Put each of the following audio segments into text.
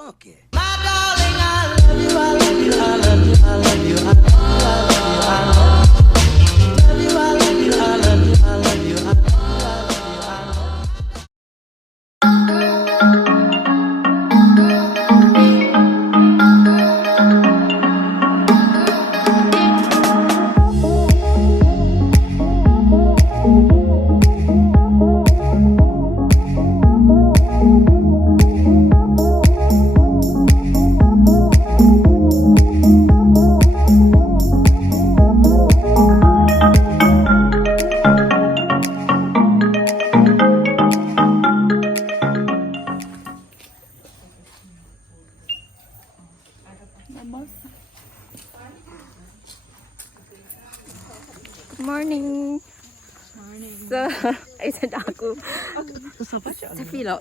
Funky. Good morning. So, isa na ako. Sa vlog.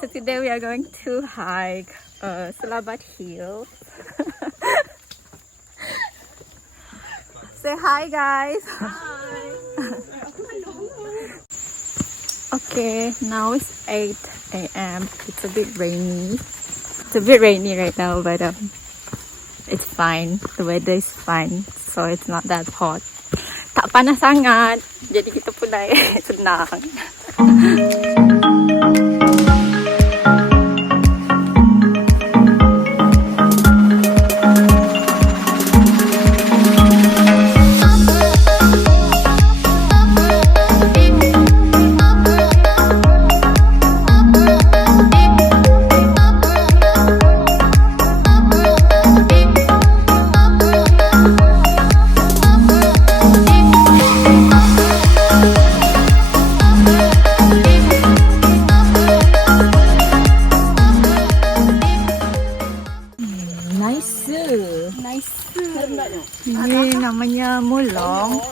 So today we are going to hike Selabat Hill. Say hi guys. Hi. Okay, now it's 8 a.m. It's a bit rainy. It's a bit rainy right now, but it's fine. The weather is fine, so it's not that hot. Tak panas sangat, jadi kita pun naik senang. Ini namanya mulong.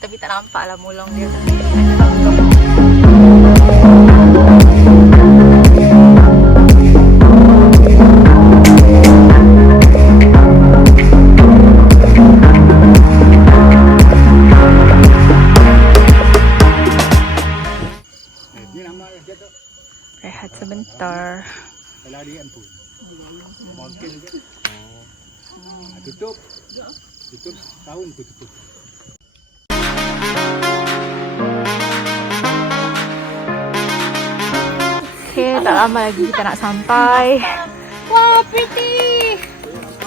Tapi tak nampak lah mulong dia. Rehat sebentar. Tutup. Tutup tahun tu tutup. Okay, tak lama lagi kita nak sampai. Wow, pretty!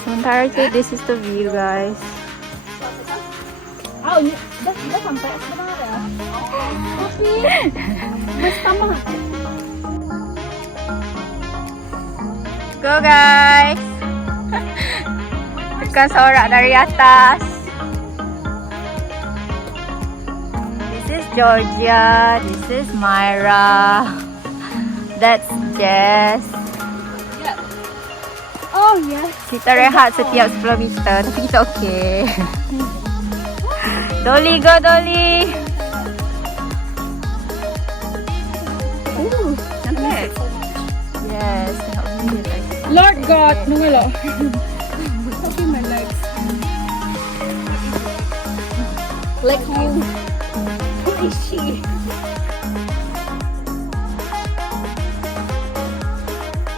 Sementara itu, this is the view guys. Oh, ini dah sampai sebenarnya. Tapi mas tambah. Go guys! Tekan sorak dari atas. This is Georgia. This is Myra. That's Jess. Oh yes. Kita rehat setiap 10 meter, tapi kita okay. Dolly, go Dolly! Cantik. Yes, tengok video guys. Lord God, nunggu. Okay, my legs. Like you. Who is she?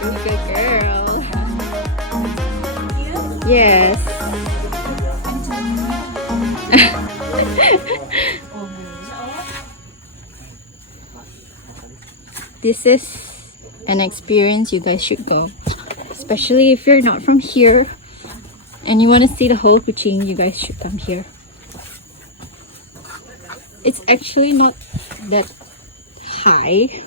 Good girl. Yes. This is an experience you guys should go, especially if you're not from here and you want to see the whole Kuching. You guys should come here. It's actually not that high.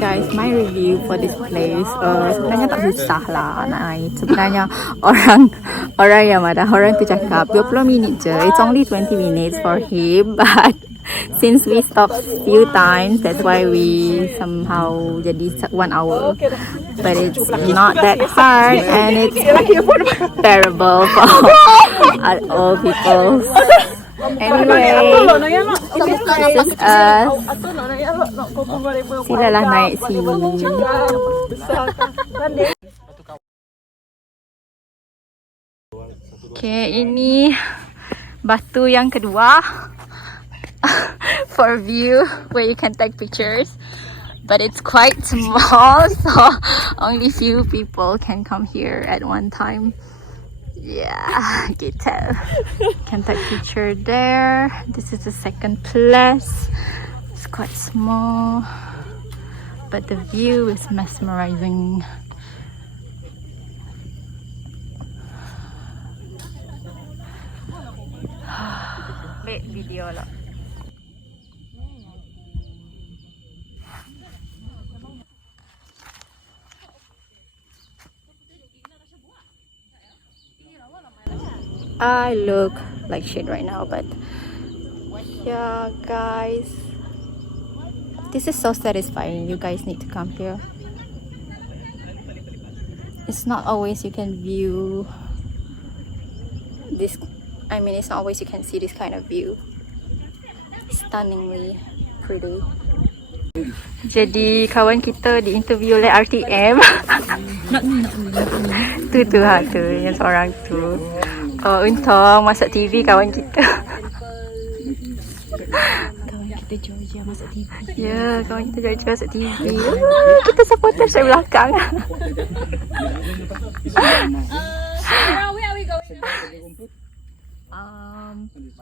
guys, my review for this place. Sebenarnya tak susah lah nak naik. Sebenarnya orang yang mana orang tu cakap 20 minit je. It's only 20 minutes for him, but since we stopped few times, that's why we somehow jadi 1 hour. But it's not that hard and it's bearable for all people. Anyway, this is us. Silalah naik sini. Okay, ini batu yang kedua for view where you can take pictures. But it's quite small, so only few people can come here at one time. Yeah, gitu. Can take picture there. This is the second place. It's quite small, but the view is mesmerizing. Wait, video lah. I look like shit right now, but yeah, guys, this is so satisfying. You guys need to come here. It's not always you can view this. I mean, it's not always you can see this kind of view. Stunningly pretty. Jadi kawan kita diinterview oleh RTM. Not me. Tu yang seorang tu. Oh, untung masuk TV kawan kita. Kawan kita Georgia masuk TV. Ya, kawan kita Georgia masuk TV. Kita supporters dari belakang. Where are we going?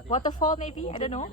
Waterfall maybe, I don't know.